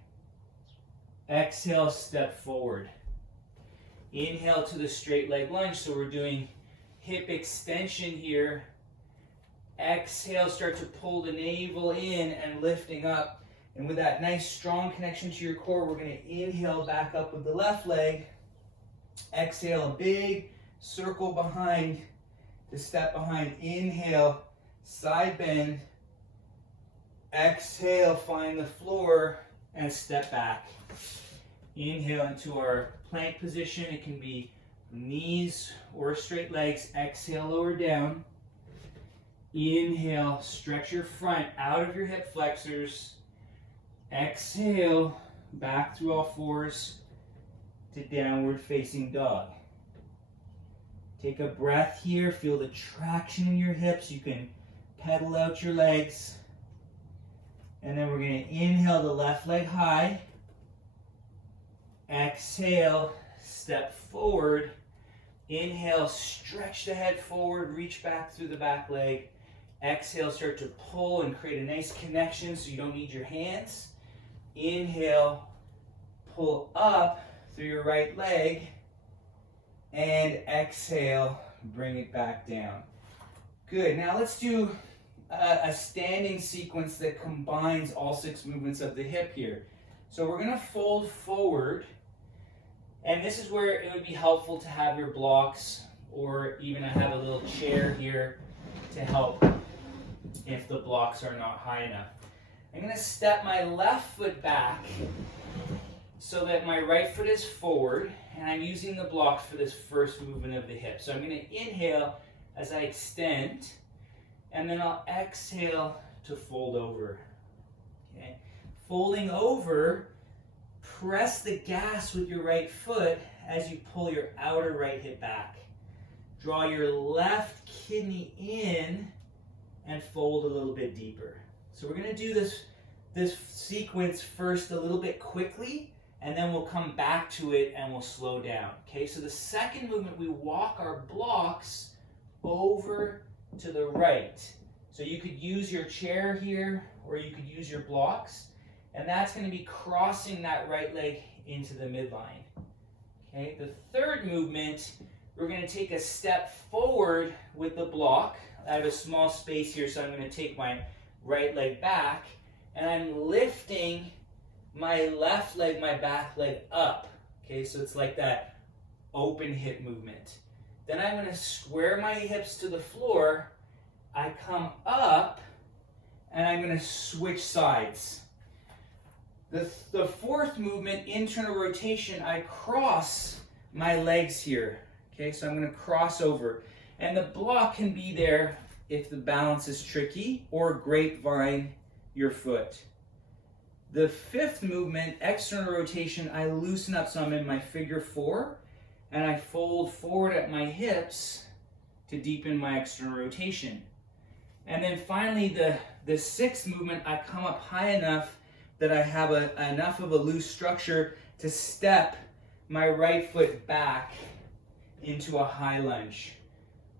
Exhale, step forward. Inhale to the straight leg lunge. So we're doing hip extension here. Exhale, start to pull the navel in and lifting up. And with that nice strong connection to your core, we're going to inhale back up with the left leg. Exhale, a big circle behind, to step behind. Inhale, side bend. Exhale, find the floor and step back. Inhale into our plank position. It can be knees or straight legs. Exhale, lower down. Inhale, stretch your front out of your hip flexors. Exhale, back through all fours to downward facing dog. Take a breath here. Feel the traction in your hips. You can pedal out your legs. And then we're going to inhale the left leg high. Exhale, step forward. Inhale, stretch the head forward, reach back through the back leg. Exhale, start to pull and create a nice connection so you don't need your hands. Inhale, pull up through your right leg. And exhale, bring it back down. Good. Now let's do a standing sequence that combines all 6 movements of the hip here. So we're going to fold forward. And this is where it would be helpful to have your blocks, or even I have a little chair here to help if the blocks are not high enough. I'm going to step my left foot back so that my right foot is forward, and I'm using the blocks for this first movement of the hip. So I'm going to inhale as I extend, and then I'll exhale to fold over. Okay. Folding over, press the gas with your right foot as you pull your outer right hip back. Draw your left kidney in and fold a little bit deeper. So we're going to do this sequence first a little bit quickly, and then we'll come back to it and we'll slow down. Okay, so the second movement, we walk our blocks over to the right. So you could use your chair here, or you could use your blocks, and that's going to be crossing that right leg into the midline. Okay, the third movement, we're going to take a step forward with the block. I have a small space here, so I'm going to take my right leg back, and I'm lifting my left leg, my back leg up. Okay, so it's like that open hip movement. Then I'm going to square my hips to the floor. I come up, and I'm going to switch sides. The fourth movement, internal rotation, I cross my legs here. Okay, so I'm going to cross over. And the block can be there if the balance is tricky, or grapevine your foot. The fifth movement, external rotation, I loosen up, so I'm in my figure four, and I fold forward at my hips to deepen my external rotation. And then finally, the sixth movement, I come up high enough that I have enough of a loose structure to step my right foot back into a high lunge.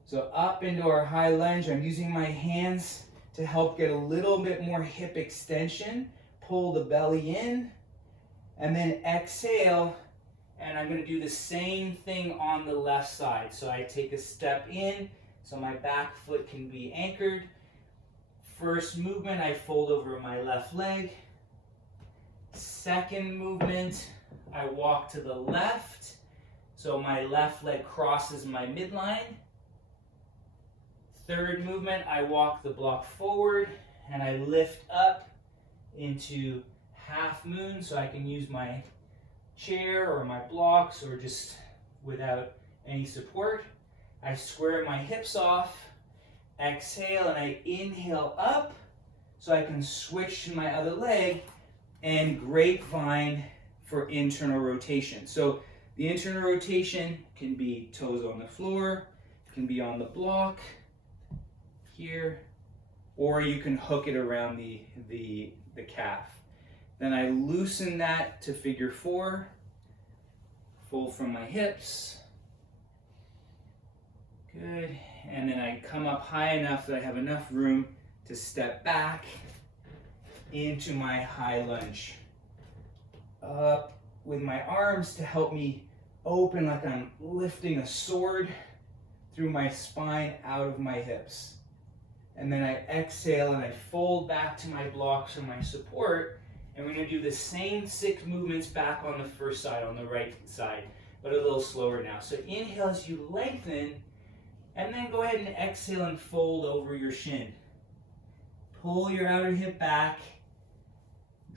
So up into our high lunge, I'm using my hands to help get a little bit more hip extension. Pull the belly in, and then exhale, and I'm going to do the same thing on the left side. So I take a step in, so my back foot can be anchored. First movement, I fold over my left leg. Second movement, I walk to the left, so my left leg crosses my midline. Third movement, I walk the block forward, and I lift up into half moon, so I can use my chair or my blocks, or just without any support. I square my hips off, exhale, and I inhale up, so I can switch to my other leg, and grapevine for internal rotation. So the internal rotation can be toes on the floor, can be on the block here, or you can hook it around the calf. Then I loosen that to figure four, fold from my hips. Good. And then I come up high enough that I have enough room to step back into my high lunge. Up with my arms to help me open like I'm lifting a sword through my spine out of my hips. And then I exhale and I fold back to my blocks for my support. And we're going to do the same 6 movements back on the first side, on the right side, but a little slower now. So inhale as you lengthen, and then go ahead and exhale and fold over your shin. Pull your outer hip back.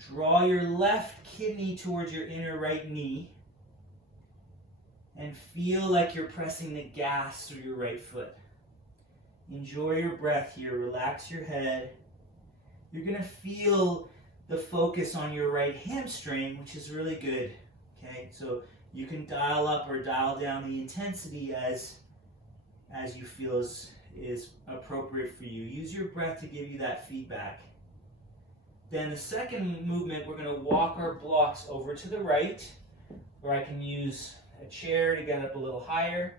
Draw your left kidney towards your inner right knee. And feel like you're pressing the gas through your right foot. Enjoy your breath here. Relax your head. You're going to feel the focus on your right hamstring, which is really good. Okay, so you can dial up or dial down the intensity as you feel is appropriate for you. Use your breath to give you that feedback. Then the second movement, we're going to walk our blocks over to the right, where I can use a chair to get up a little higher.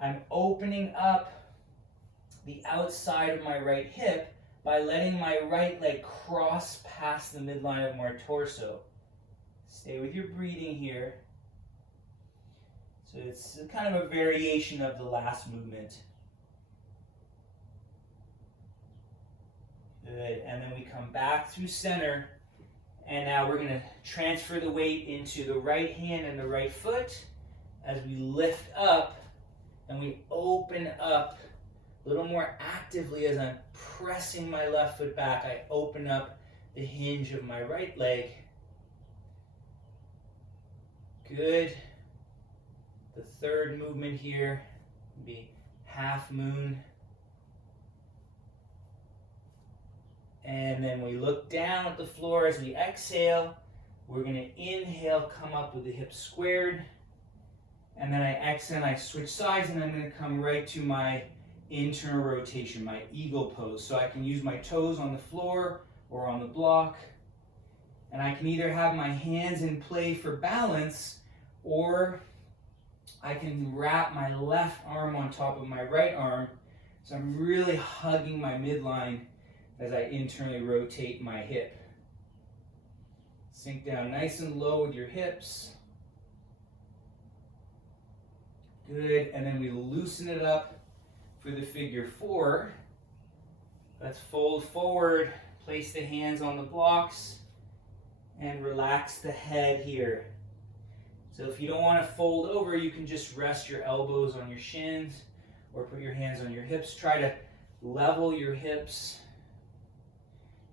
I'm opening up the outside of my right hip by letting my right leg cross past the midline of my torso. Stay with your breathing here. So it's kind of a variation of the last movement. Good, and then we come back through center, and now we're going to transfer the weight into the right hand and the right foot as we lift up and we open up a little more actively. As I'm pressing my left foot back, I open up the hinge of my right leg. Good. The third movement here would be half moon. And then we look down at the floor as we exhale. We're going to inhale, come up with the hips squared. And then I exhale and I switch sides, and I'm going to come right to my internal rotation, my eagle pose. So I can use my toes on the floor or on the block. And I can either have my hands in play for balance, or I can wrap my left arm on top of my right arm. So I'm really hugging my midline as I internally rotate my hip. Sink down nice and low with your hips. Good, and then we loosen it up for the figure four. Let's fold forward, place the hands on the blocks, and relax the head here. So if you don't want to fold over, you can just rest your elbows on your shins or put your hands on your hips. Try to level your hips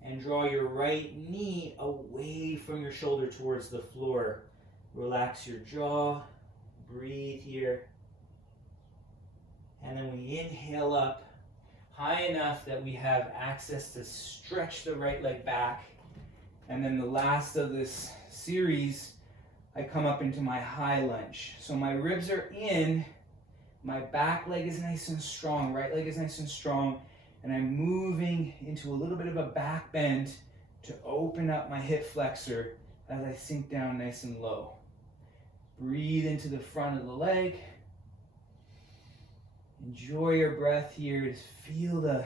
and draw your right knee away from your shoulder towards the floor. Relax your jaw, breathe here. And then we inhale up high enough that we have access to stretch the right leg back. And then the last of this series, I come up into my high lunge. So my ribs are in, my back leg is nice and strong, right leg is nice and strong, and I'm moving into a little bit of a back bend to open up my hip flexor as I sink down nice and low. Breathe into the front of the leg. Enjoy your breath here. Just feel the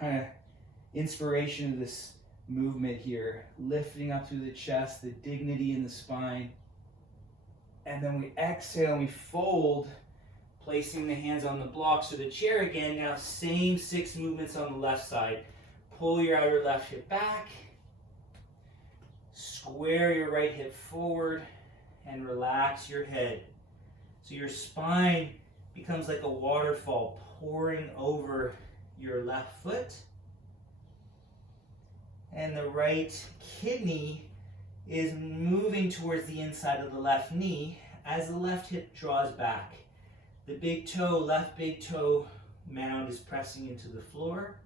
kind of inspiration of this movement here, lifting up through the chest, the dignity in the spine. And then we exhale and we fold, placing the hands on the blocks or the chair again. Now same 6 movements on the left side. Pull your outer left hip back, square your right hip forward, and relax your head. So your spine becomes like a waterfall pouring over your left foot. And the right kidney is moving towards the inside of the left knee as the left hip draws back. The big toe, left big toe mound is pressing into the floor.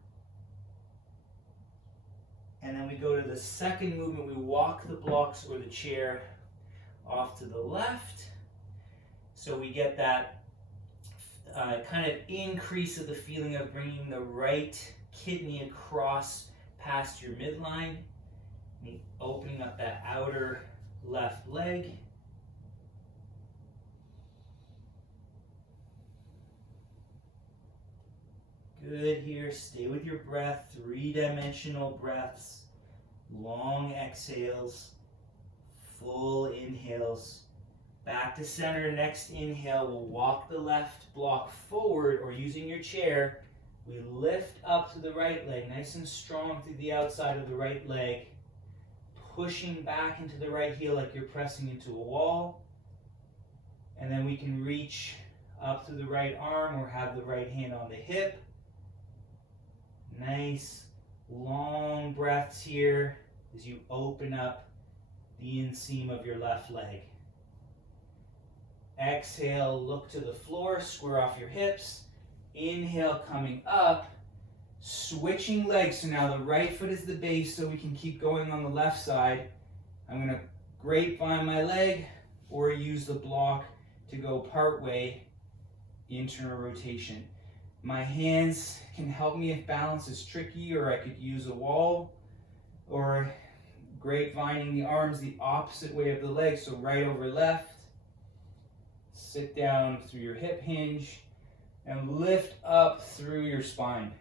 And then we go to the second movement. We walk the blocks or the chair off to the left. So we get that kind of increase of the feeling of bringing the right kidney across past your midline, opening up that outer left leg. Good here. Stay with your breath. 3-dimensional breaths. Long exhales. Full inhales. Back to center. Next inhale, we'll walk the left block forward, or using your chair, we lift up to the right leg, nice and strong through the outside of the right leg, pushing back into the right heel like you're pressing into a wall. And then we can reach up through the right arm or have the right hand on the hip. Nice long breaths here as you open up the inseam of your left leg. Exhale, look to the floor, square off your hips. Inhale, coming up, switching legs. So now the right foot is the base, so we can keep going on the left side. I'm going to grapevine my leg or use the block to go part way, internal rotation. My hands can help me if balance is tricky, or I could use a wall, or grapevining the arms the opposite way of the leg, so right over left. Sit down through your hip hinge and lift up through your spine.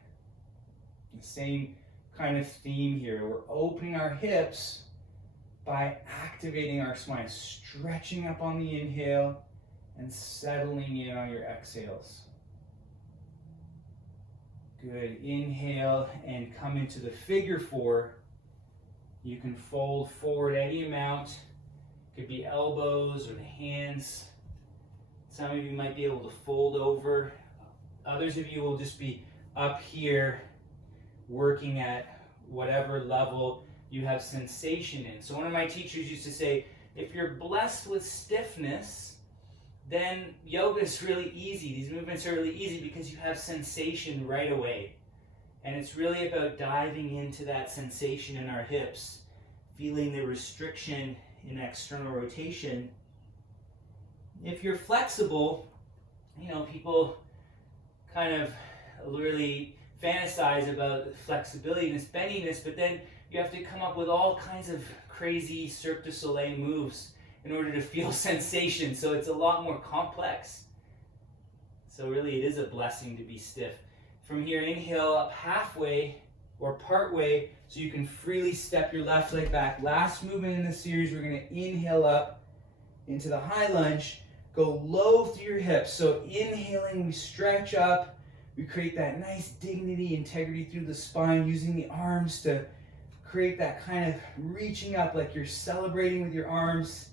The same kind of theme here. We're opening our hips by activating our spine, stretching up on the inhale and settling in on your exhales. Good. Inhale and come into the figure 4. You can fold forward any amount. Could be elbows or the hands. Some of you might be able to fold over. Others of you will just be up here working at whatever level you have sensation in. So one of my teachers used to say, if you're blessed with stiffness, then yoga is really easy. These movements are really easy because you have sensation right away. And it's really about diving into that sensation in our hips, feeling the restriction in external rotation. if you're flexible, people kind of really fantasize about flexibility and bendiness, but then you have to come up with all kinds of crazy Cirque du Soleil moves in order to feel sensation, so it's a lot more complex. So really it is a blessing to be stiff. From here, inhale up halfway or part way so you can freely step your left leg back. Last movement in the series, we're going to inhale up into the high lunge, go low through your hips. So inhaling, we stretch up, we create that nice dignity, integrity through the spine, using the arms to create that kind of reaching up like you're celebrating with your arms.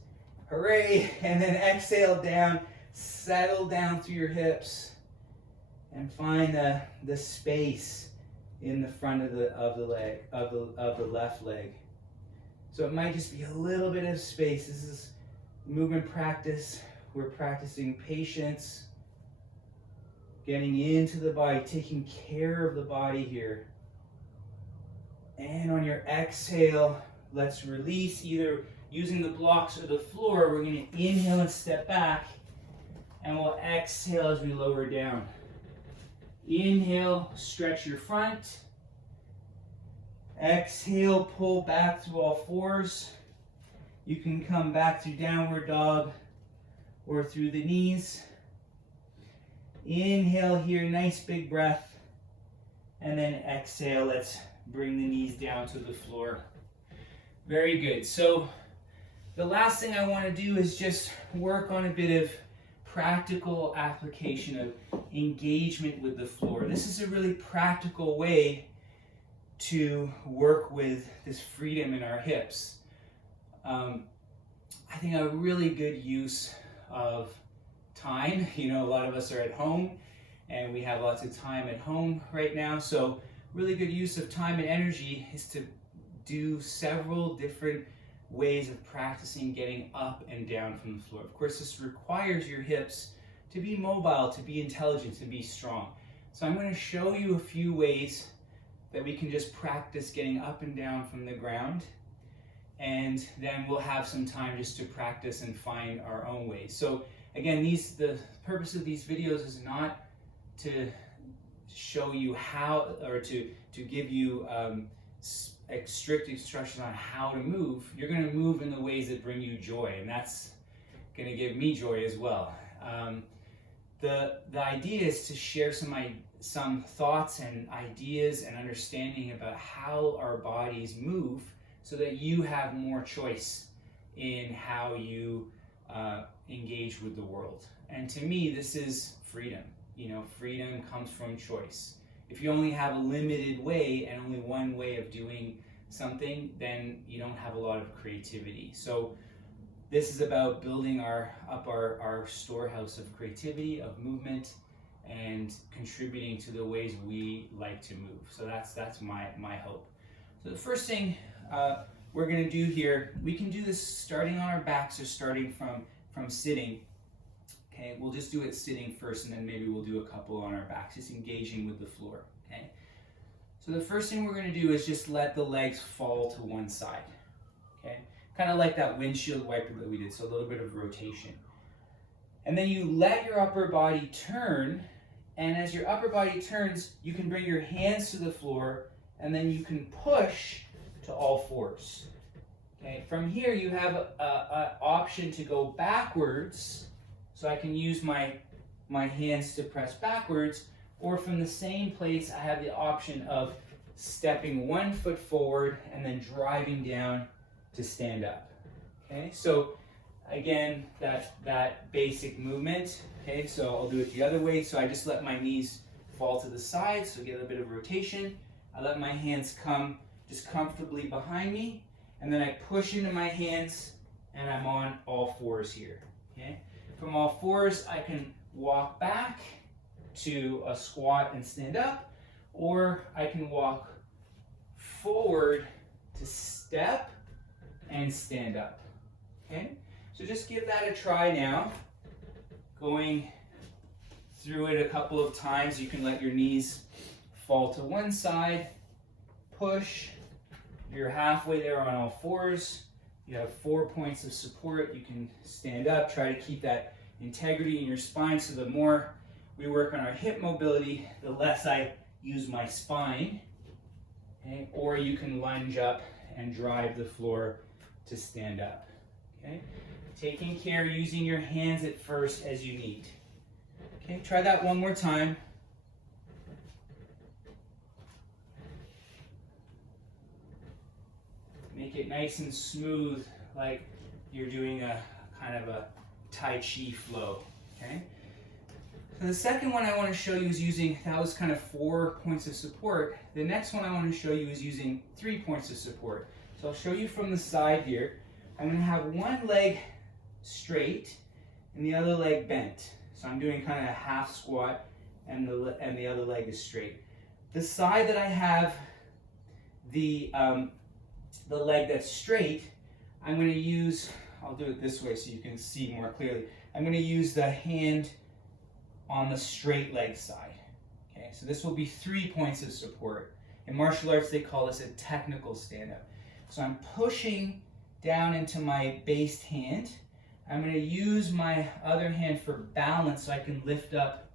Hooray! And then exhale down, settle down through your hips, and find the space in the front of the left leg. So it might just be a little bit of space. This is movement practice. We're practicing patience, getting into the body, taking care of the body here. And on your exhale, let's release, either using the blocks or the floor. We're going to inhale and step back, and we'll exhale as we lower down. Inhale, stretch your front. Exhale, pull back through all fours. You can come back through downward dog or through the knees. Inhale here, nice big breath. And then exhale, let's bring the knees down to the floor. Very good. So the last thing I want to do is just work on a bit of practical application of engagement with the floor. This is a really practical way to work with this freedom in our hips. I think a really good use of time. A lot of us are at home and we have lots of time at home right now. So really good use of time and energy is to do several different ways of practicing getting up and down from the floor. Of course, this requires your hips to be mobile, to be intelligent, to be strong. So I'm going to show you a few ways that we can just practice getting up and down from the ground. And then we'll have some time just to practice and find our own ways. So again, the purpose of these videos is not to show you how, or to give you strict instructions on how to move. You're going to move in the ways that bring you joy, and that's going to give me joy as well. The idea is to share some thoughts and ideas and understanding about how our bodies move, so that you have more choice in how you engage with the world. And to me, this is freedom. Freedom comes from choice. If you only have a limited way and only one way of doing something, then you don't have a lot of creativity. So this is about building our storehouse of creativity, of movement, and contributing to the ways we like to move. So that's my hope. So the first thing we're going to do here, we can do this starting on our backs or starting from sitting. Okay, we'll just do it sitting first, and then maybe we'll do a couple on our backs, just engaging with the floor. Okay, so the first thing we're going to do is just let the legs fall to one side. Okay, kind of like that windshield wiper that we did, so a little bit of rotation. And then you let your upper body turn, and as your upper body turns, you can bring your hands to the floor, and then you can push to all fours. Okay, from here you have an option to go backwards, so I can use my hands to press backwards, or from the same place I have the option of stepping one foot forward and then driving down to stand up. Okay, so again, that basic movement. Okay, so I'll do it the other way. So I just let my knees fall to the side, so get a bit of rotation. I let my hands come just comfortably behind me, and then I push into my hands, and I'm on all fours here. Okay, from all fours, I can walk back to a squat and stand up, or I can walk forward to step and stand up. Okay, so just give that a try now. Going through it a couple of times, you can let your knees fall to one side, push. You're halfway there on all fours. You have 4 points of support. You can stand up, try to keep that integrity in your spine. So the more we work on our hip mobility, the less I use my spine. Okay? Or you can lunge up and drive the floor to stand up. Okay? Taking care, using your hands at first as you need. Okay, try that one more time. Make it nice and smooth, like you're doing a kind of a Tai Chi flow. Okay? So the second one I want to show you is using, that was kind of 4 points of support. The next one I want to show you is using 3 points of support. So I'll show you from the side here. I'm going to have one leg straight and the other leg bent. So I'm doing kind of a half squat and the other leg is straight. The side that I have the leg that's straight, I'm going to use, I'll do it this way so you can see more clearly. I'm going to use the hand on the straight leg side. Okay, so this will be 3 points of support. In martial arts, they call this a technical stand-up. So I'm pushing down into my based hand. I'm going to use my other hand for balance so I can lift up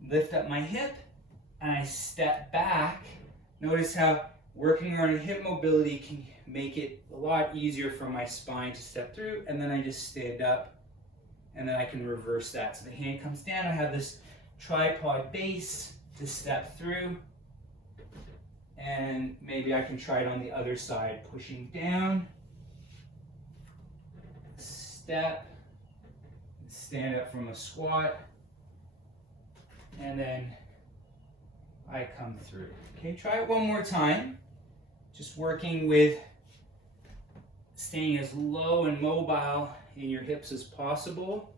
my hip, and I step back. Notice how working on hip mobility can make it a lot easier for my spine to step through, and then I just stand up, and then I can reverse that. So the hand comes down, I have this tripod base to step through, and maybe I can try it on the other side, pushing down, step, stand up from a squat, and then I come through. Okay, try it one more time. Just working with staying as low and mobile in your hips as possible.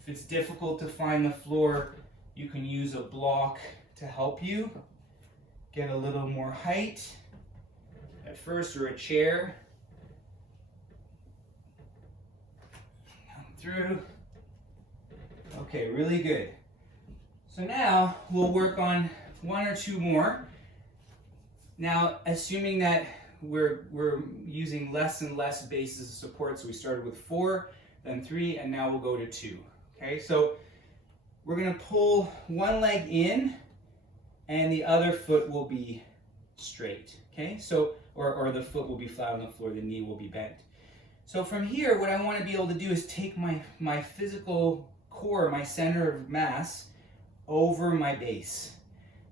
If it's difficult to find the floor, you can use a block to help you get a little more height at first, or a chair. Come through. Okay, really good. So now we'll work on 1 or 2 more. Now, assuming that we're using less and less bases of support, so we started with 4, then 3, and now we'll go to 2. Okay, so we're going to pull one leg in, and the other foot will be straight. Okay, so or the foot will be flat on the floor, the knee will be bent. So from here, what I want to be able to do is take my physical core, my center of mass, over my base.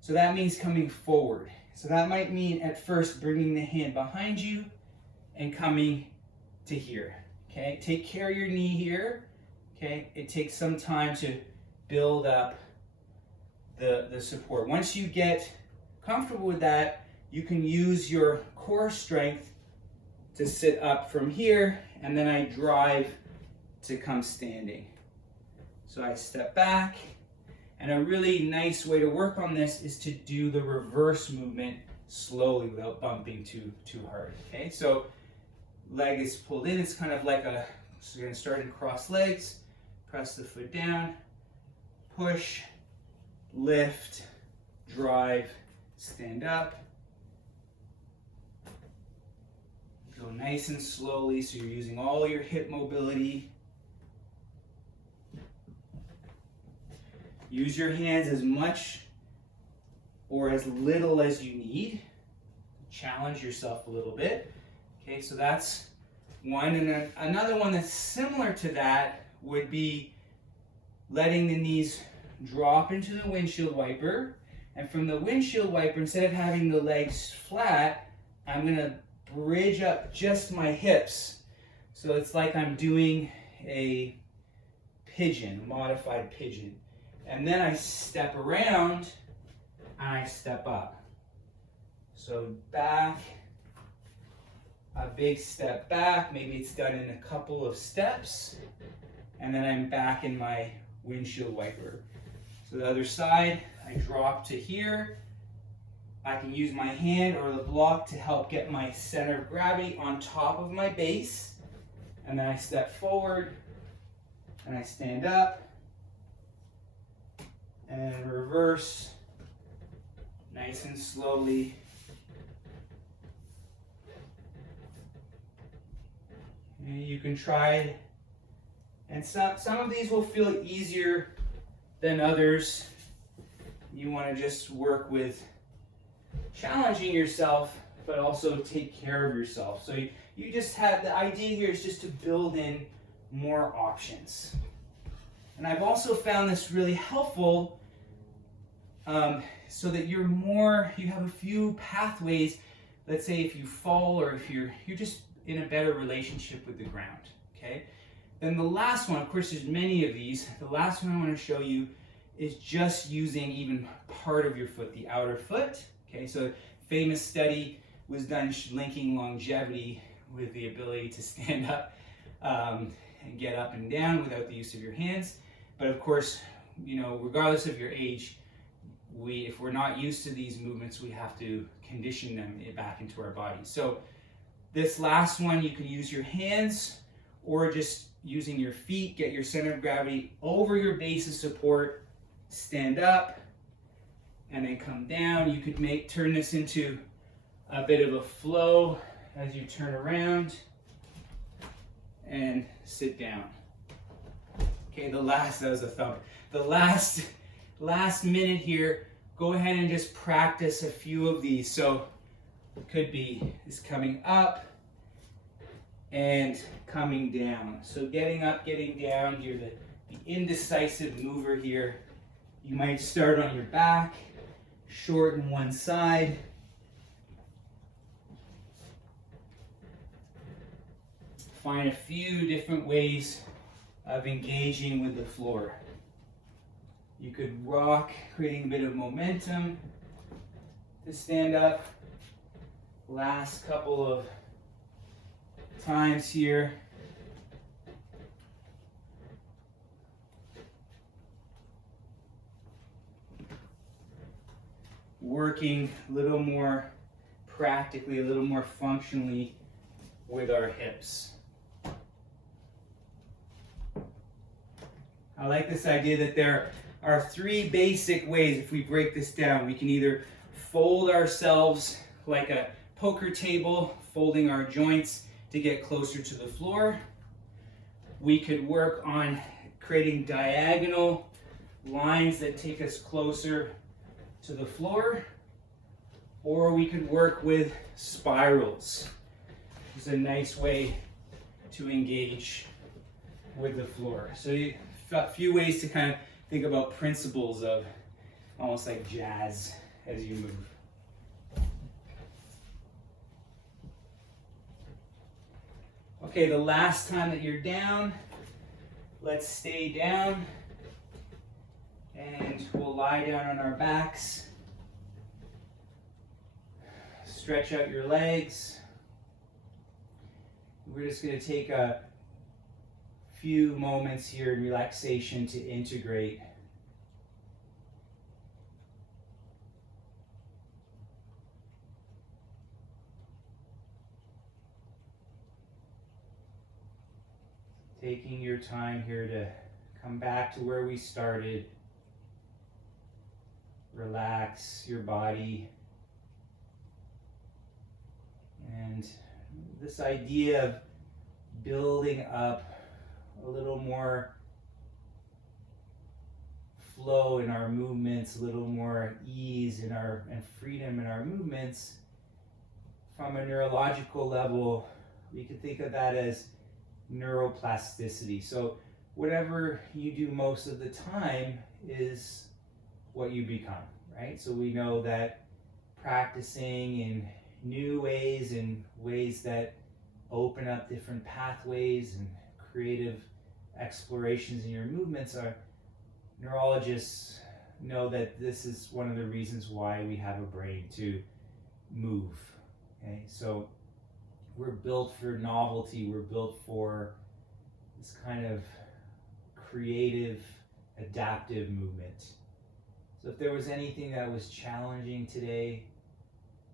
So that means coming forward. So that might mean at first bringing the hand behind you and coming to here. Okay, take care of your knee here. Okay, it takes some time to build up the support. Once you get comfortable with that, you can use your core strength to sit up from here, and then I drive to come standing. So I step back. And a really nice way to work on this is to do the reverse movement slowly without bumping too hard. Okay, so leg is pulled in. It's kind of like so you're going to start in cross legs, press the foot down, push, lift, drive, stand up. Go nice and slowly so you're using all your hip mobility. Use your hands as much or as little as you need. Challenge yourself a little bit. Okay, so that's one. And then another one that's similar to that would be letting the knees drop into the windshield wiper. And from the windshield wiper, instead of having the legs flat, I'm going to bridge up just my hips. So it's like I'm doing a pigeon, a modified pigeon. And then I step around and I step up. So back, a big step back, maybe it's done in a couple of steps, and then I'm back in my windshield wiper. So the other side, I drop to here. I can use my hand or the block to help get my center of gravity on top of my base, and then I step forward and I stand up. And reverse, nice and slowly. And you can try it. And some of these will feel easier than others. You want to just work with challenging yourself, but also take care of yourself. So you just have, the idea here is just to build in more options. And I've also found this really helpful so that you have a few pathways. Let's say if you fall or if you're just in a better relationship with the ground, okay? Then the last one, of course there's many of these, the last one I want to show you is just using even part of your foot, the outer foot, okay? So a famous study was done linking longevity with the ability to stand up and get up and down without the use of your hands. But of course, you know, regardless of your age, if we're not used to these movements, we have to condition them back into our body. So this last one, you can use your hands or just using your feet, get your center of gravity over your base of support, stand up, and then come down. You could turn this into a bit of a flow as you turn around and sit down. Okay, that was a thump. The last minute here, go ahead and just practice a few of these. So it could be just coming up and coming down. So getting up, getting down, you're the indecisive mover here. You might start on your back, shorten one side. Find a few different ways of engaging with the floor. You could rock, creating a bit of momentum to stand up. Last couple of times here. Working a little more practically, a little more functionally with our hips. I like this idea that there are three basic ways, if we break this down. We can either fold ourselves like a poker table, folding our joints to get closer to the floor. We could work on creating diagonal lines that take us closer to the floor, or we could work with spirals. It's a nice way to engage with the floor. So a few ways to kind of think about principles of almost like jazz as you move. Okay, the last time that you're down, let's stay down and we'll lie down on our backs. Stretch out your legs. We're just going to take a few moments here in relaxation to integrate. Taking your time here to come back to where we started. Relax your body. And this idea of building up a little more flow in our movements, a little more ease and freedom in our movements. From a neurological level, we could think of that as neuroplasticity. So whatever you do most of the time is what you become, right? So we know that practicing in new ways and ways that open up different pathways and creative explorations in your movements, our neurologists know that this is one of the reasons why we have a brain, to move. Okay, so we're built for novelty, we're built for this kind of creative, adaptive movement. So if there was anything that was challenging today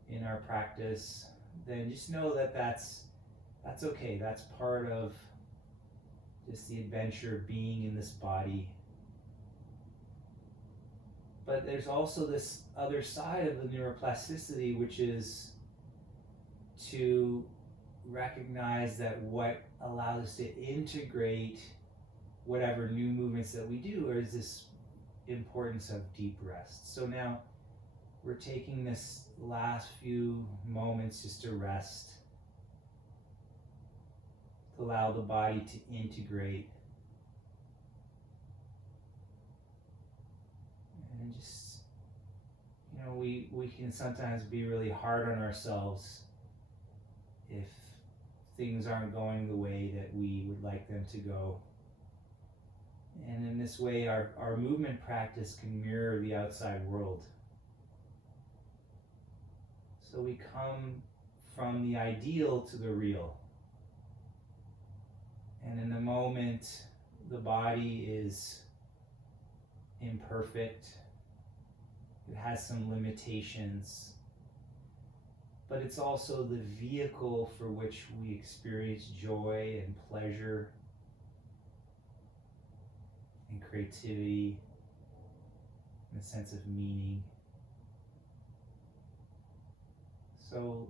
in our practice, then just know that that's okay. That's part of just the adventure of being in this body. But there's also this other side of the neuroplasticity, which is to recognize that what allows us to integrate whatever new movements that we do is this importance of deep rest. So now we're taking this last few moments just to rest, to allow the body to integrate. And just, you know, we can sometimes be really hard on ourselves if things aren't going the way that we would like them to go. And in this way, our movement practice can mirror the outside world. So we come from the ideal to the real. And in the moment, the body is imperfect. It has some limitations. But it's also the vehicle for which we experience joy and pleasure and creativity and a sense of meaning. So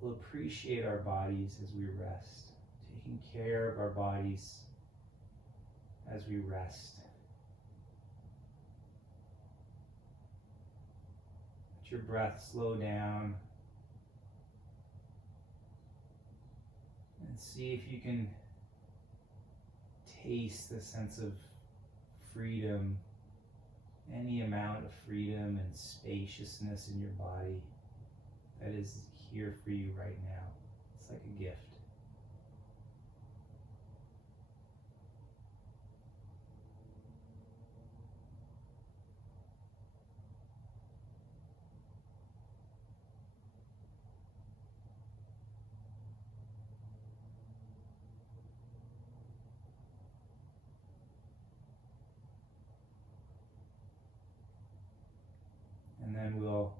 we'll appreciate our bodies as we rest, taking care of our bodies as we rest. Let your breath slow down and see if you can taste the sense of freedom, any amount of freedom and spaciousness in your body that is here for you right now. It's like a gift. And then we'll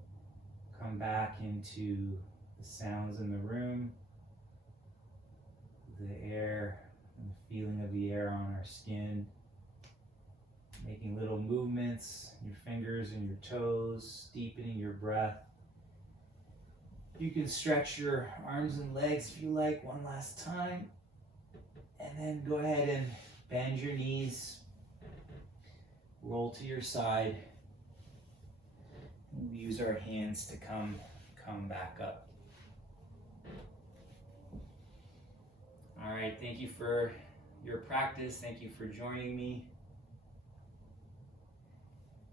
come back into the sounds in the room, the air, and the feeling of the air on our skin, making little movements, your fingers and your toes, deepening your breath. You can stretch your arms and legs if you like one last time, and then go ahead and bend your knees, roll to your side. We'll use our hands to come back up. All right, thank you for your practice. Thank you for joining me.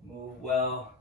Move well.